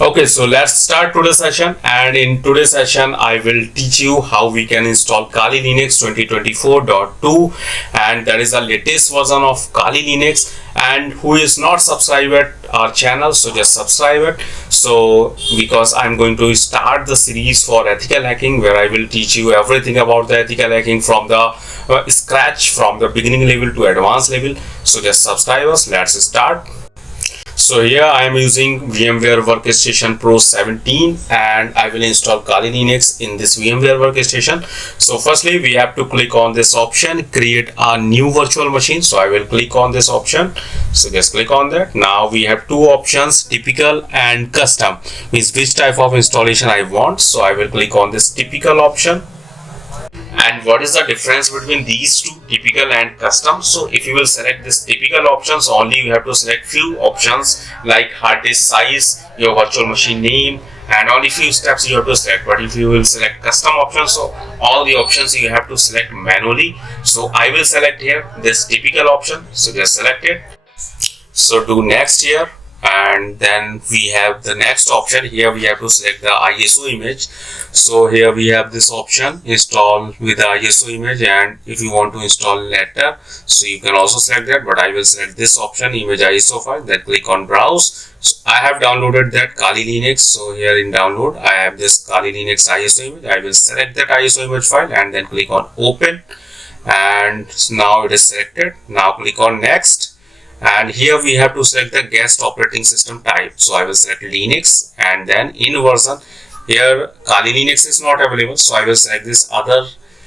Okay, so let's start today's session, and in today's session I will teach you how we can install Kali Linux 2024.2, and that is the latest version of Kali Linux. And who is not subscribed at our channel, so just subscribe it. So because I'm going to start the series for ethical hacking, where I will teach you everything about the ethical hacking from the scratch, from the beginning level to advanced level. So just subscribe us. Let's start. So here I am using VMware Workstation Pro 17, and I will install Kali Linux in this VMware Workstation. So firstly we have to click on this option, create a new virtual machine. So I will click on this option. So just click on that. Now we have two options, typical and custom, means which type of installation I want. So I will click on this typical option. And what is the difference between these two, typical and custom? So if you will select this typical options, only you have to select few options like hard disk size, your virtual machine name, and only few steps you have to select. But if you will select custom options, so all the options you have to select manually. So I will select here this typical option. So just select it. So do next here, and then we have the next option. Here we have to select the ISO image. So here we have this option, install with the ISO image, and if you want to install later, so you can also select that, but I will select this option, image ISO file. Then click on browse. So I have downloaded that Kali Linux. So here in download I have this Kali Linux ISO image. I will select that ISO image file and then click on open, and now it is selected. Now click on next. And here we have to select the guest operating system type. So I will select Linux, and then in version, here Kali Linux is not available, so I will select this other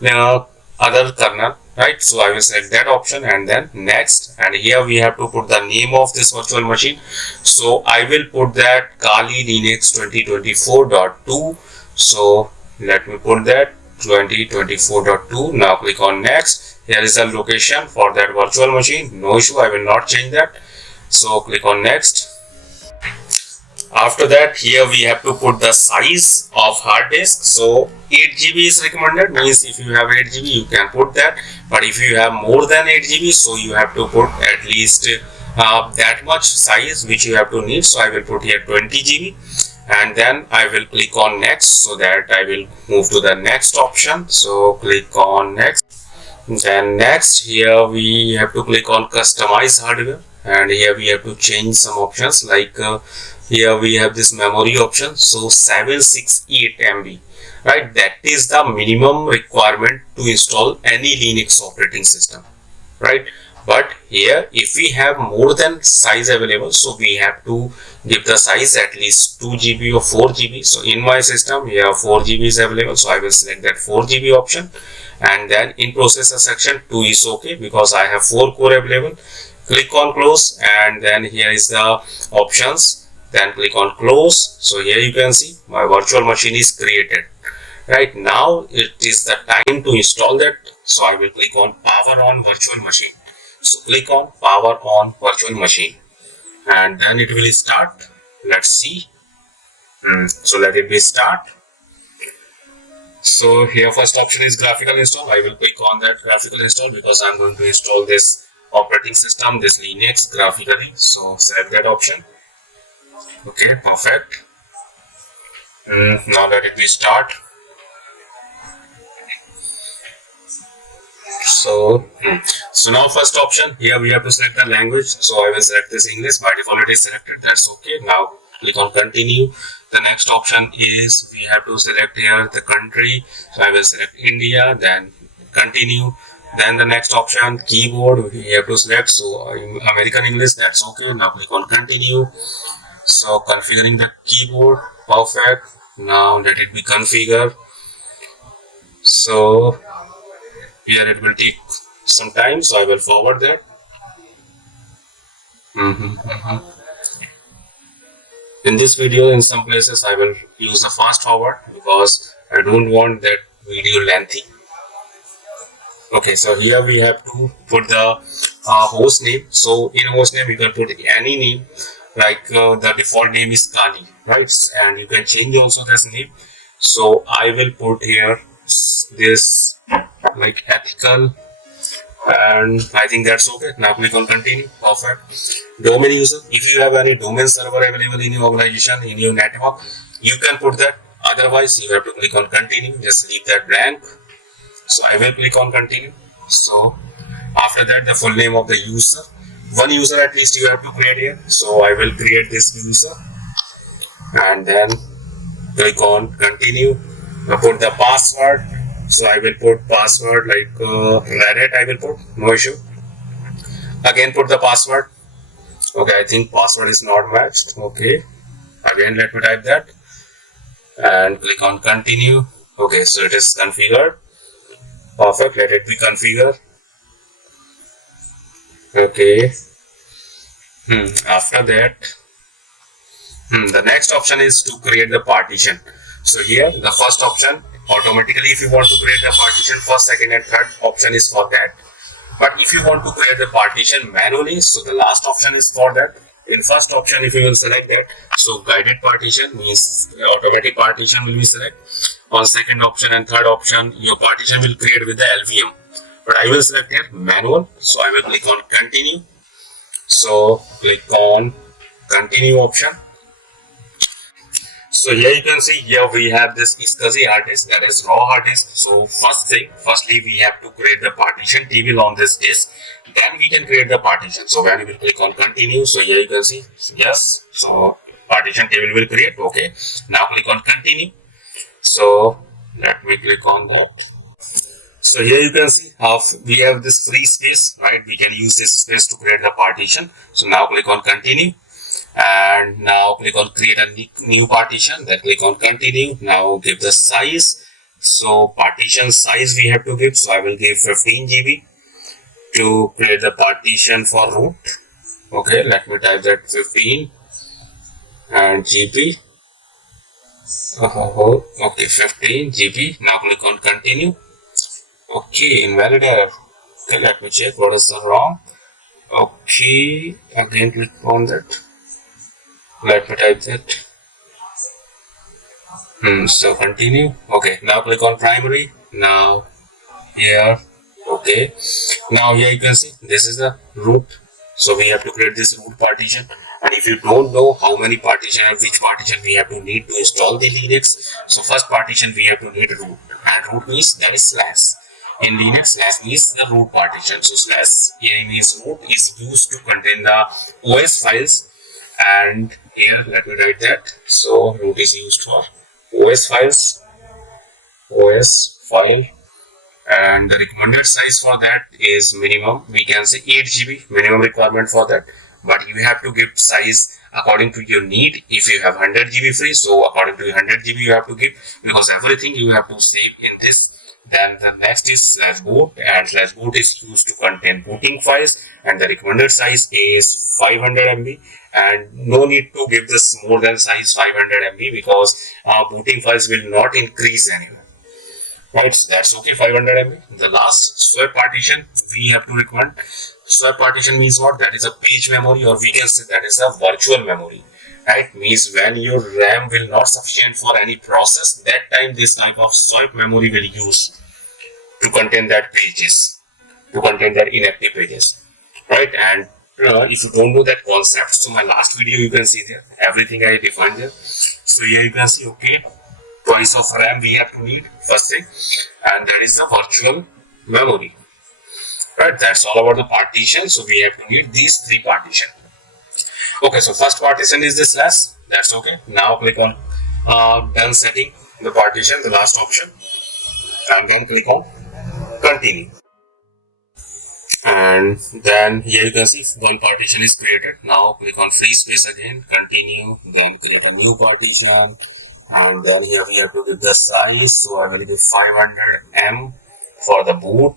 kernel, right? So I will select that option and then next, and here we have to put the name of this virtual machine. So I will put that Kali Linux 2024.2. so let me put that 2024.2. now click on next. Here is the location for that virtual machine, no issue, I will not change that. So click on next. After that, here we have to put the size of hard disk. So 8 GB is recommended, means if you have 8 GB you can put that, but if you have more than 8 GB, so you have to put at least that much size which you have to need. So I will put here 20 GB, and then I will click on next, so that I will move to the next option. So click on next. Then next, here we have to click on customize hardware, and here we have to change some options like here we have this memory option. So 768 MB, right? That is the minimum requirement to install any Linux operating system, right? But here if we have more than size available, so we have to give the size at least 2 GB or 4 GB. So in my system here 4 GB is available, so I will select that 4 GB option. And then in processor section 2 is okay, because I have 4 core available. Click on close, and then here is the options. Then click on close. So here you can see my virtual machine is created. Right now it is the time to install that. So I will click on power on virtual machine. So click on power on virtual machine, and then it will start. Let's see. So let it be start. So here first option is graphical install. I will click on that graphical install because I'm going to install this operating system, this Linux graphically. So select that option. Okay, perfect. Now let it be start. So now first option, here we have to select the language. So I will select this English. By default it is selected, that's okay. Now click on continue. The next option is we have to select here the country. So I will select India, then continue. Then the next option, keyboard, we have to select. So American English, that's okay. Now click on continue. So configuring the keyboard, perfect. Now let it be configured. So here it will take some time, so I will forward that. In this video, in some places I will use a fast forward because I don't want that video lengthy. Okay, so here we have to put the host name. So in host name you can put any name, like the default name is Kali, right? And you can change also this name. So I will put here this like ethical and I think that's okay. Now click on continue. Perfect. Domain user, if you have any domain server available in your organization, in your network, you can put that. Otherwise, you have to click on continue. Just leave that blank. So I will click on continue. So after that, the full name of the user. One user at least you have to create here. So I will create this user and then click on continue. Put the password. So I will put password like Reddit. I will put, no issue. Again put the password. Okay, I think password is not matched. Okay, again let me type that and click on continue. Okay, so it is configured. Perfect, let it be configured. Okay. After that, the next option is to create the partition. So here the first option, automatically if you want to create a partition, first, second and third option is for that. But if you want to create the partition manually, so the last option is for that. In first option, if you will select that, so guided partition means automatic partition will be select. On second option and third option, your partition will create with the LVM. But I will select here manual, so I will click on continue. So click on continue option. So here you can see, here we have this SCSI hard disk, that is raw hard disk. So firstly we have to create the partition table on this disk, then we can create the partition. So when you will click on continue, so here you can see, yes, so partition table will create. Okay, now click on continue. So let me click on that. So here you can see how we have this free space, right? We can use this space to create the partition. So now click on continue. And now click on create a new partition, then click on continue. Now give the size. So partition size we have to give, so I will give 15 GB to create the partition for root. Okay, let me type that 15 and GB. Okay, 15 GB. Now click on continue. Okay, invalid error. Okay, let me check what is the wrong. Okay, again click on that. Let me type that. So continue. Okay, now click on primary. Now here. Okay, now here you can see this is the root. So we have to create this root partition. And if you don't know how many partition and which partition we have to need to install the Linux, so first partition we have to need root, and root means that is slash. In Linux, slash means the root partition. So slash here means root is used to contain the OS files. And here let me write that. So root is used for OS files, OS file, and the recommended size for that is minimum, we can say 8 GB minimum requirement for that, but you have to give size according to your need. If you have 100 GB free, so according to 100 GB you have to give, because everything you have to save in this. Then the next is /boot, and /boot is used to contain booting files, and the recommended size is 500 MB. And no need to give this more than size 500 MB, because booting files will not increase anyway. Right, so that's okay, 500 MB. The last swap partition we have to recommend. Swap partition means what? That is a page memory, or we can say that is a virtual memory. Right, means when your RAM will not sufficient for any process, that time this type of swap memory will use to contain that pages, to contain that inactive pages. Right, and if you don't know that concept, so my last video you can see there, everything I defined there. So here you can see, okay, twice of RAM we have to need, first thing, and that is the virtual memory. Right, that's all about the partition. So we have to need these three partition. Okay, so first partition is this slash, that's okay. Now click on done setting the partition, the last option, and then click on continue. And then here you can see one partition is created. Now click on free space again, continue, then create a new partition, and then here we have to give the size. So I will give 500 M for the boot,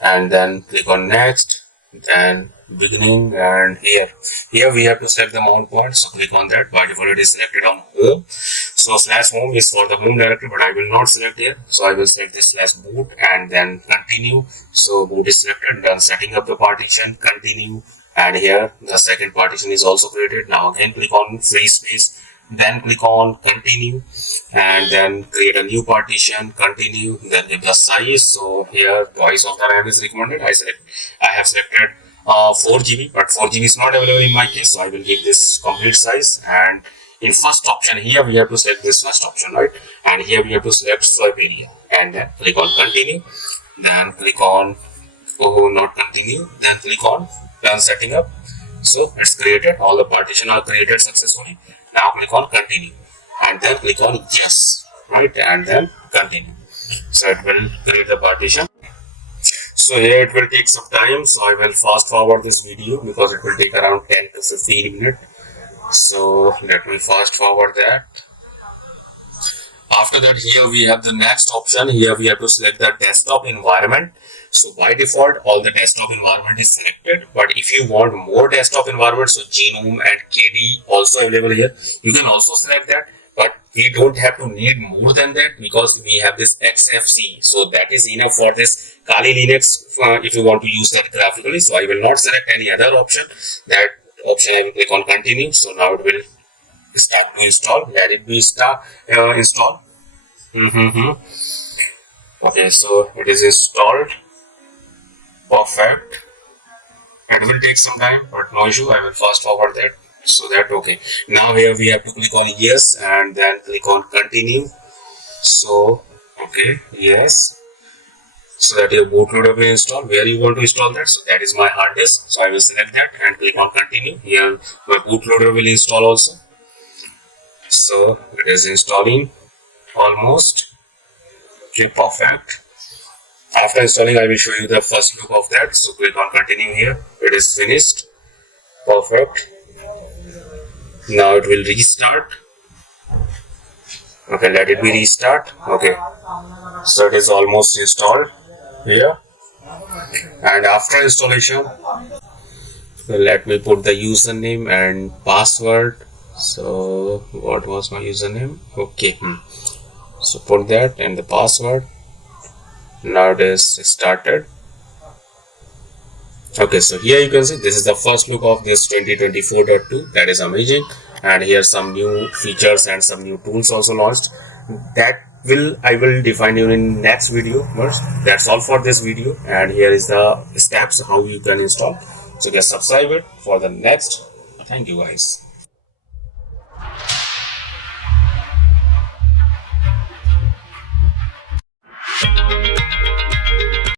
and then click on next, then beginning, and here we have to select the mount point. So click on that. By default it is selected on home, so /home is for the home directory, but I will not select here, so I will select this /boot and then continue. So boot is selected, done setting up the partition, continue, and here the second partition is also created. Now again click on free space then click on continue, and then create a new partition, continue, then give the size. So here twice of the RAM is recommended. I have selected 4 GB, but 4 GB is not available in my case, so I will give this complete size. And in first option here we have to select this first option, right? And here we have to select swipe area, and then click on continue, then click on not continue, then click on done setting up. So it's created, all the partition are created successfully. Now click on continue, and then click on yes, right? And then continue. So it will create the partition. So here it will take some time, so I will fast forward this video because it will take around 10 to 15 minutes. So let me fast forward that. After that, here we have the next option. Here we have to select the desktop environment. So by default, all the desktop environment is selected. But if you want more desktop environment, so Genome and KD also available here, you can also select that. But we don't have to need more than that because we have this XFC. So that is enough for this Kali Linux if you want to use that graphically. So I will not select any other option. That option I will click on continue. So now it will start to install. Let it be install. Okay, so it is installed. Perfect. It will take some time, but no issue. I will fast forward that. So that okay. Now here we have to click on yes, and then click on continue. So okay, yes. So that your bootloader will install. Where you want to install that? So that is my hard disk. So I will select that and click on continue. Here my bootloader will install also. So it is installing almost. Okay, perfect. After installing, I will show you the first look of that. So click on continue here. It is finished. Perfect. Now it will restart. Okay, let it be restart. Okay. So it is almost installed here. And after installation, let me put the username and password. So what was my username? Okay. So put that and the password. Now it is started. Okay, so here you can see this is the first look of this 2024.2. That is amazing. And here some new features and some new tools also launched. That I will define you in next video. That's all for this video. And here is the steps how you can install. So just subscribe it for the next. Thank you guys.